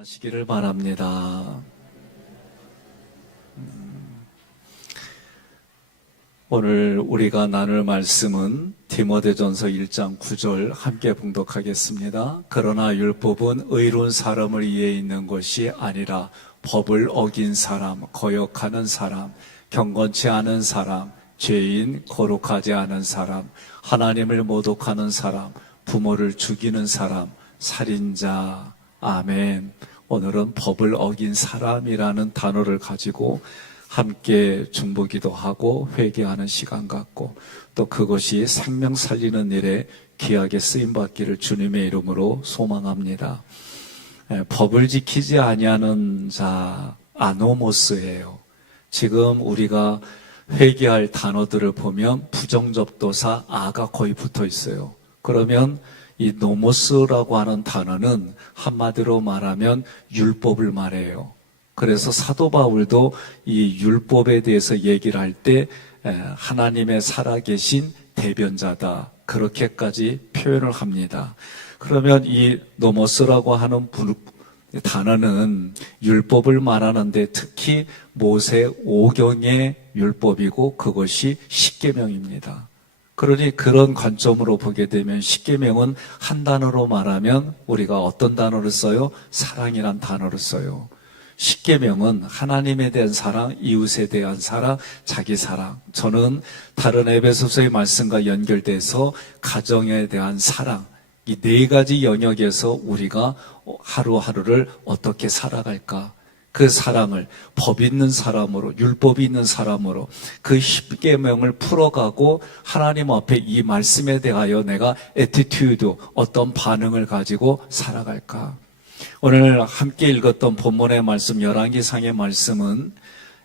하시기를 바랍니다. 오늘 우리가 나눌 말씀은 디모데전서 1장 9절 함께 봉독하겠습니다. 그러나 율법은 의로운 사람을 위해 있는 것이 아니라 법을 어긴 사람, 거역하는 사람, 경건치 않은 사람, 죄인, 거룩하지 않은 사람, 하나님을 모독하는 사람, 부모를 죽이는 사람, 살인자. 아멘. 오늘은 법을 어긴 사람이라는 단어를 가지고 함께 중보기도 하고 회개하는 시간 갖고 또 그것이 생명 살리는 일에 귀하게 쓰임받기를 주님의 이름으로 소망합니다. 법을 지키지 아니하는 자, 아노모스예요. 지금 우리가 회개할 단어들을 보면 부정접도사 아가 거의 붙어 있어요. 그러면 이 노모스라고 하는 단어는 한마디로 말하면 율법을 말해요. 그래서 사도 바울도 이 율법에 대해서 얘기를 할 때 하나님의 살아계신 대변자다, 그렇게까지 표현을 합니다. 그러면 이 노모스라고 하는 단어는 율법을 말하는데 특히 모세 5경의 율법이고 그것이 십계명입니다. 그러니 그런 관점으로 보게 되면 십계명은 한 단어로 말하면 우리가 어떤 단어를 써요? 사랑이란 단어를 써요. 십계명은 하나님에 대한 사랑, 이웃에 대한 사랑, 자기 사랑. 저는 다른 에베소서의 말씀과 연결돼서 가정에 대한 사랑, 이 네 가지 영역에서 우리가 하루하루를 어떻게 살아갈까? 그 사랑을 법 있는 사람으로, 율법이 있는 사람으로 그 십계명을 풀어가고 하나님 앞에 이 말씀에 대하여 내가 애티튜드, 어떤 반응을 가지고 살아갈까? 오늘 함께 읽었던 본문의 말씀, 열왕기상의 말씀은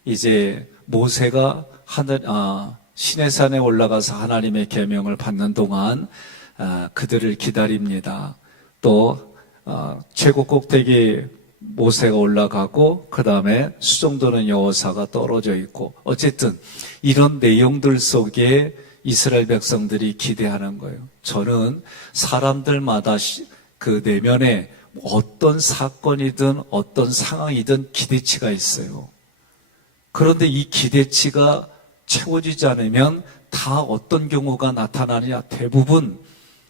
이제 모세가 시내산에 올라가서 하나님의 계명을 받는 동안 그들을 기다립니다. 또 최고 꼭대기 모세가 올라가고 그 다음에 수종도는 여호사가 떨어져 있고, 어쨌든 이런 내용들 속에 이스라엘 백성들이 기대하는 거예요. 저는 사람들마다 그 내면에 어떤 사건이든 어떤 상황이든 기대치가 있어요. 그런데 이 기대치가 채워지지 않으면 다 어떤 경우가 나타나느냐? 대부분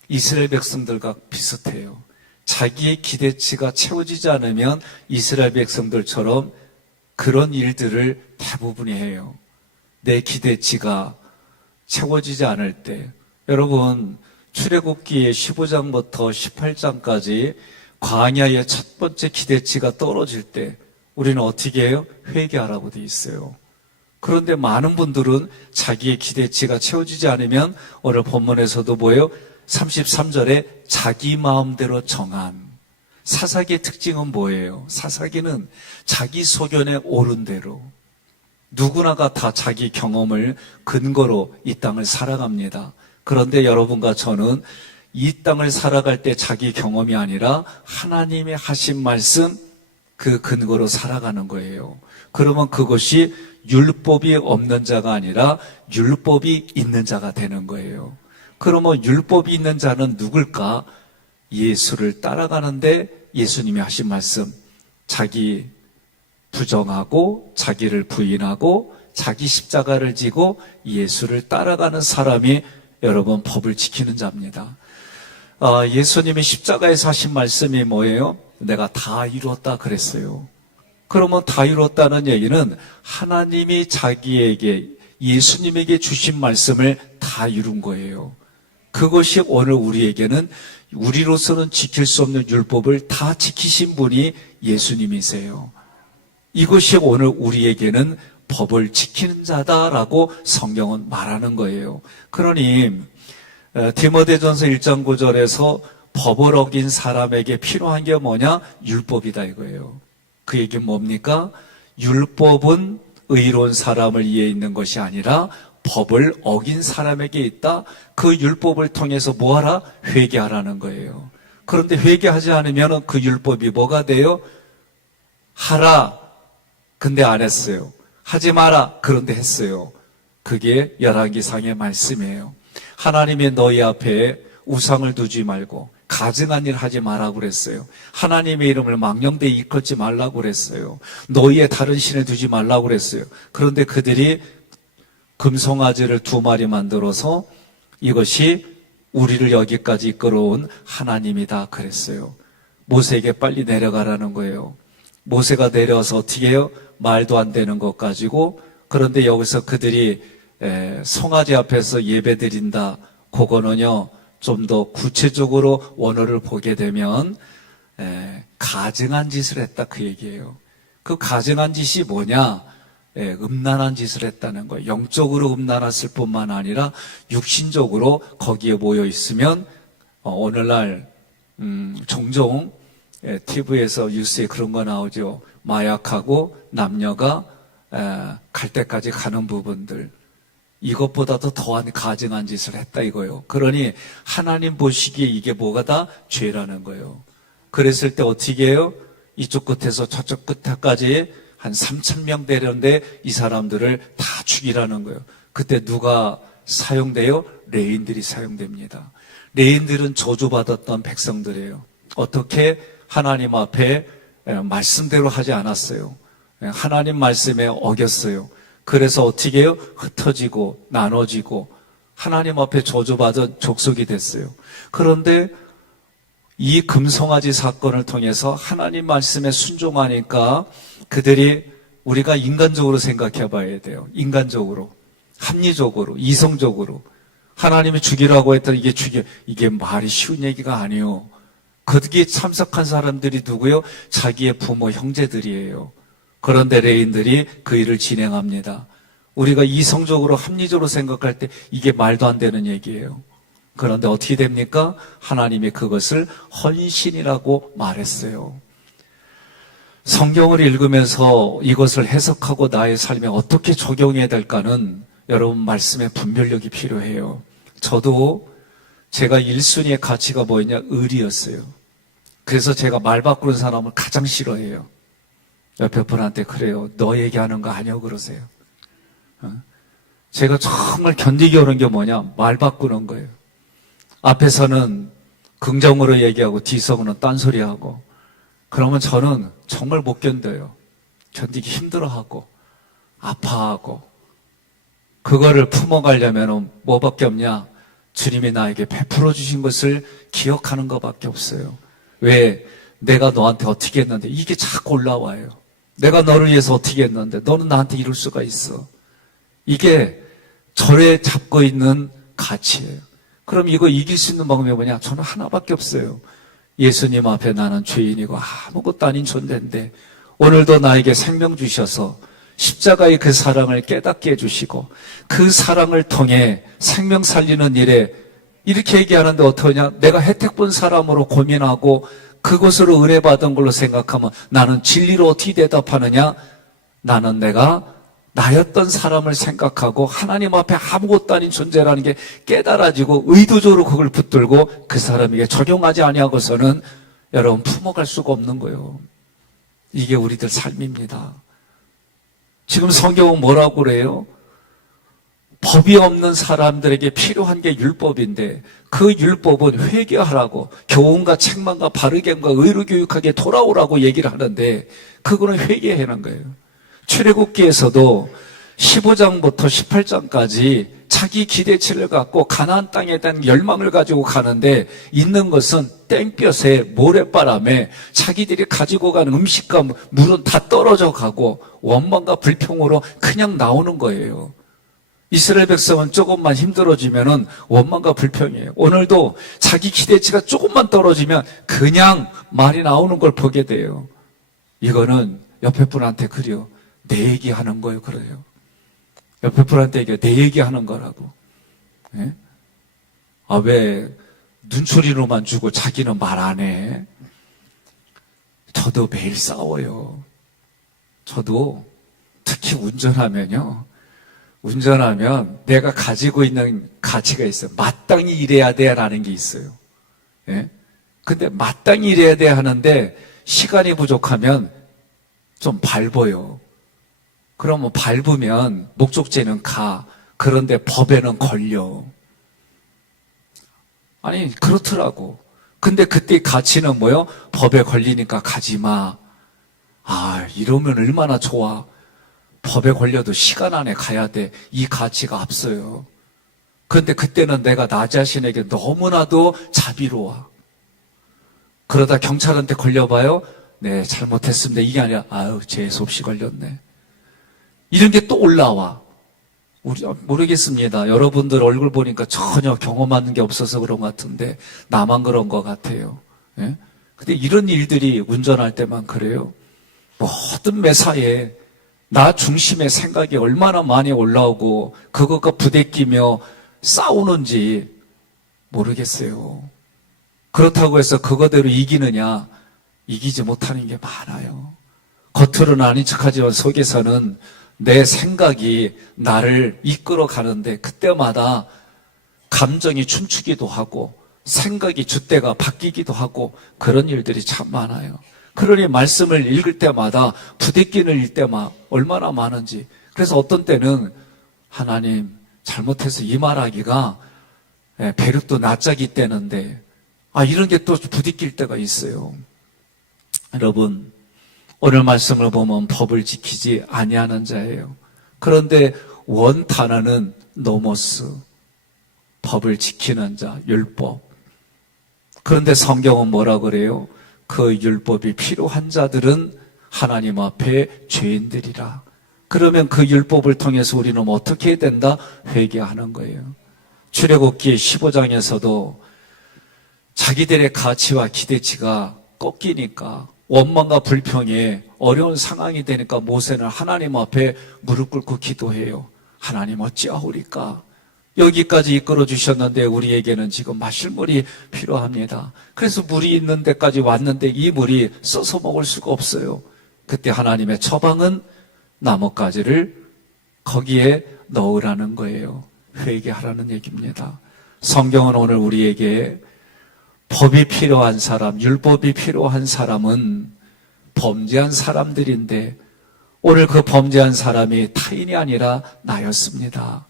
이스라엘 백성들과 비슷해요. 자기의 기대치가 채워지지 않으면 이스라엘 백성들처럼 그런 일들을 대부분이 해요. 내 기대치가 채워지지 않을 때, 여러분 출애굽기 15장부터 18장까지 광야의 첫 번째 기대치가 떨어질 때 우리는 어떻게 해요? 회개하라고 돼 있어요. 그런데 많은 분들은 자기의 기대치가 채워지지 않으면 오늘 본문에서도 뭐예요? 33절에 자기 마음대로 정한. 사사기의 특징은 뭐예요? 사사기는 자기 소견에 옳은 대로, 누구나가 다 자기 경험을 근거로 이 땅을 살아갑니다. 그런데 여러분과 저는 이 땅을 살아갈 때 자기 경험이 아니라 하나님이 하신 말씀, 그 근거로 살아가는 거예요. 그러면 그것이 율법이 없는 자가 아니라 율법이 있는 자가 되는 거예요. 그러면 율법이 있는 자는 누굴까? 예수를 따라가는데 예수님이 하신 말씀, 자기 부정하고 자기를 부인하고 자기 십자가를 지고 예수를 따라가는 사람이 여러분 법을 지키는 자입니다. 예수님이 십자가에서 하신 말씀이 뭐예요? 내가 다 이루었다 그랬어요. 그러면 다 이루었다는 얘기는 하나님이 자기에게, 예수님에게 주신 말씀을 다 이룬 거예요. 그것이 오늘 우리에게는, 우리로서는 지킬 수 없는 율법을 다 지키신 분이 예수님이세요. 이것이 오늘 우리에게는 법을 지키는 자다라고 성경은 말하는 거예요. 그러니 디모데전서 1장 9절에서 법을 어긴 사람에게 필요한 게 뭐냐? 율법이다 이거예요. 그 얘기는 뭡니까? 율법은 의로운 사람을 위해 있는 것이 아니라 법을 어긴 사람에게 있다. 그 율법을 통해서 뭐하라? 회개하라는 거예요. 그런데 회개하지 않으면 그 율법이 뭐가 돼요? 하라. 근데 안 했어요. 하지 마라. 그런데 했어요. 그게 열왕기상의 말씀이에요. 하나님이 너희 앞에 우상을 두지 말고 가증한 일 하지 말라고 그랬어요. 하나님의 이름을 망령되이 일컫지 말라고 그랬어요. 너희의 다른 신에 두지 말라고 그랬어요. 그런데 그들이 금송아지를 2마리 만들어서 이것이 우리를 여기까지 이끌어온 하나님이다 그랬어요. 모세에게 빨리 내려가라는 거예요. 모세가 내려서 어떻게 해요? 말도 안 되는 것 가지고. 그런데 여기서 그들이 송아지 앞에서 예배 드린다. 그거는요, 좀 더 구체적으로 원어를 보게 되면 가증한 짓을 했다 그 얘기예요. 그 가증한 짓이 뭐냐? 음란한 짓을 했다는 거예요. 영적으로 음란했을 뿐만 아니라 육신적으로 거기에 모여 있으면 오늘날 종종 TV에서 뉴스에 그런 거 나오죠. 마약하고 남녀가 갈 때까지 가는 부분들. 이것보다도 더한 가증한 짓을 했다 이거예요. 그러니 하나님 보시기에 이게 뭐가 다 죄라는 거예요. 그랬을 때 어떻게 해요? 이쪽 끝에서 저쪽 끝에까지 한 3,000명 되는데 이 사람들을 다 죽이라는 거예요. 그때 누가 사용돼요? 레인들이 사용됩니다. 레인들은 저주받았던 백성들이에요. 어떻게? 하나님 앞에 말씀대로 하지 않았어요. 하나님 말씀에 어겼어요. 그래서 어떻게 해요? 흩어지고 나눠지고 하나님 앞에 저주받은 족속이 됐어요. 그런데 이 금송아지 사건을 통해서 하나님 말씀에 순종하니까 그들이 우리가 인간적으로 생각해 봐야 돼요. 인간적으로, 합리적으로, 이성적으로. 하나님이 죽이라고 했더니 이게 말이 쉬운 얘기가 아니에요. 거기에 참석한 사람들이 누구요? 자기의 부모, 형제들이에요. 그런데 레인들이 그 일을 진행합니다. 우리가 이성적으로 합리적으로 생각할 때 이게 말도 안 되는 얘기예요. 그런데 어떻게 됩니까? 하나님이 그것을 헌신이라고 말했어요. 성경을 읽으면서 이것을 해석하고 나의 삶에 어떻게 적용해야 될까는 여러분 말씀의 분별력이 필요해요. 저도 제가 1순위의 가치가 뭐였냐? 의리였어요. 그래서 제가 말 바꾸는 사람을 가장 싫어해요. 옆에 분한테 그래요. 너 얘기하는 거 아니요 그러세요. 제가 정말 견디기 어려운 게 뭐냐? 말 바꾸는 거예요. 앞에서는 긍정으로 얘기하고 뒤에서는 딴소리하고 그러면 저는 정말 못 견뎌요. 견디기 힘들어하고 아파하고 그거를 품어가려면 뭐밖에 없냐? 주님이 나에게 베풀어 주신 것을 기억하는 것밖에 없어요. 왜? 내가 너한테 어떻게 했는데 이게 자꾸 올라와요. 내가 너를 위해서 어떻게 했는데 너는 나한테 이럴 수가 있어. 이게 저에 잡고 있는 가치예요. 그럼 이거 이길 수 있는 방법이 뭐냐? 저는 하나밖에 없어요. 예수님 앞에 나는 죄인이고 아무것도 아닌 존재인데 오늘도 나에게 생명 주셔서 십자가의 그 사랑을 깨닫게 해주시고 그 사랑을 통해 생명 살리는 일에 이렇게 얘기하는데 어떠냐? 내가 혜택 본 사람으로 고민하고 그것으로 은혜받은 걸로 생각하면 나는 진리로 어떻게 대답하느냐? 나는 내가 나였던 사람을 생각하고 하나님 앞에 아무것도 아닌 존재라는 게 깨달아지고 의도적으로 그걸 붙들고 그 사람에게 적용하지 아니하고서는 여러분 품어갈 수가 없는 거예요. 이게 우리들 삶입니다. 지금 성경은 뭐라고 그래요? 법이 없는 사람들에게 필요한 게 율법인데 그 율법은 회개하라고 교훈과 책망과 바르게 함과 의로 교육하게 돌아오라고 얘기를 하는데 그거는 회개하는 거예요. 출애굽기에서도 15장부터 18장까지 자기 기대치를 갖고 가나안 땅에 대한 열망을 가지고 가는데 있는 것은 땡볕에 모래바람에 자기들이 가지고 간 음식과 물은 다 떨어져 가고 원망과 불평으로 그냥 나오는 거예요. 이스라엘 백성은 조금만 힘들어지면은 원망과 불평이에요. 오늘도 자기 기대치가 조금만 떨어지면 그냥 말이 나오는 걸 보게 돼요. 이거는 옆에 분한테 그래요. 내 얘기하는 거예요. 그래요. 옆에 분한테 얘기해. 내 얘기하는 거라고. 예? 아, 왜 눈초리로만 주고 자기는 말 안 해? 저도 매일 싸워요. 저도 특히 운전하면 내가 가지고 있는 가치가 있어요. 마땅히 일해야 돼라는 게 있어요. 예? 근데 마땅히 일해야 돼 하는데 시간이 부족하면 좀 밟아요. 그러면 밟으면 목적지에는 가. 그런데 법에는 걸려. 아니 그렇더라고. 근데 그때 가치는 뭐요? 법에 걸리니까 가지 마. 아, 이러면 얼마나 좋아. 법에 걸려도 시간 안에 가야 돼. 이 가치가 앞서요. 그런데 그때는 내가 나 자신에게 너무나도 자비로워. 그러다 경찰한테 걸려봐요. 네, 잘못했습니다. 이게 아니라 아유, 재수없이 걸렸네. 이런 게 또 올라와. 모르겠습니다. 여러분들 얼굴 보니까 전혀 경험하는 게 없어서 그런 것 같은데 나만 그런 것 같아요. 예? 근데 이런 일들이 운전할 때만 그래요. 모든 매사에 나 중심의 생각이 얼마나 많이 올라오고 그것과 부대끼며 싸우는지 모르겠어요. 그렇다고 해서 그거대로 이기느냐? 이기지 못하는 게 많아요. 겉으로는 아닌 척하지만 속에서는 내 생각이 나를 이끌어 가는데 그때마다 감정이 춤추기도 하고 생각이 줏대가 바뀌기도 하고 그런 일들이 참 많아요. 그러니 말씀을 읽을 때마다 부대끼는 일 때마다 얼마나 많은지. 그래서 어떤 때는 하나님 잘못해서 이 말하기가 배륙도 낯짝이 떼는데 이런 게 또 부딪힐 때가 있어요. 여러분, 오늘 말씀을 보면 법을 지키지 아니하는 자예요. 그런데 원탄어는 노모스, 법을 지키는 자, 율법. 그런데 성경은 뭐라 그래요? 그 율법이 필요한 자들은 하나님 앞에 죄인들이라. 그러면 그 율법을 통해서 우리는 어떻게 해야 된다? 회개하는 거예요. 출애굽기 15장에서도 자기들의 가치와 기대치가 꺾이니까 원망과 불평에 어려운 상황이 되니까 모세는 하나님 앞에 무릎 꿇고 기도해요. 하나님 어찌하오리까? 여기까지 이끌어 주셨는데 우리에게는 지금 마실 물이 필요합니다. 그래서 물이 있는 데까지 왔는데 이 물이 써서 먹을 수가 없어요. 그때 하나님의 처방은 나뭇가지를 거기에 넣으라는 거예요. 회개하라는 얘기입니다. 성경은 오늘 우리에게 법이 필요한 사람, 율법이 필요한 사람은 범죄한 사람들인데 오늘 그 범죄한 사람이 타인이 아니라 나였습니다.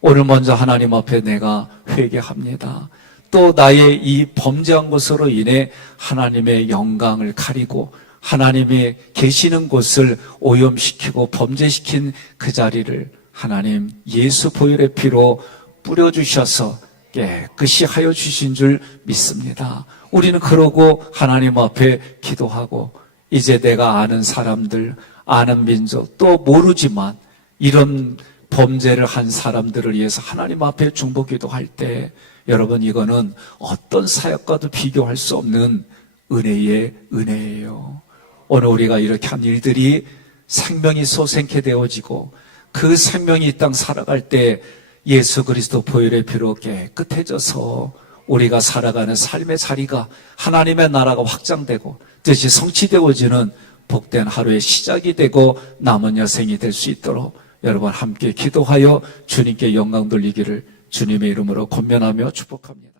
오늘 먼저 하나님 앞에 내가 회개합니다. 또 나의 이 범죄한 것으로 인해 하나님의 영광을 가리고 하나님이 계시는 곳을 오염시키고 범죄시킨 그 자리를 하나님 예수 보혈의 피로 뿌려주셔서 깨끗이 하여 주신 줄 믿습니다. 우리는 그러고 하나님 앞에 기도하고 이제 내가 아는 사람들, 아는 민족, 또 모르지만 이런 범죄를 한 사람들을 위해서 하나님 앞에 중보 기도할 때 여러분 이거는 어떤 사역과도 비교할 수 없는 은혜의 은혜예요. 오늘 우리가 이렇게 한 일들이 생명이 솟생케 되어지고 그 생명이 이 땅 살아갈 때 예수 그리스도 보혈의 피로 깨끗해져서 우리가 살아가는 삶의 자리가 하나님의 나라가 확장되고 뜻이 성취되어지는 복된 하루의 시작이 되고 남은 여생이 될 수 있도록 여러분 함께 기도하여 주님께 영광 돌리기를 주님의 이름으로 권면하며 축복합니다.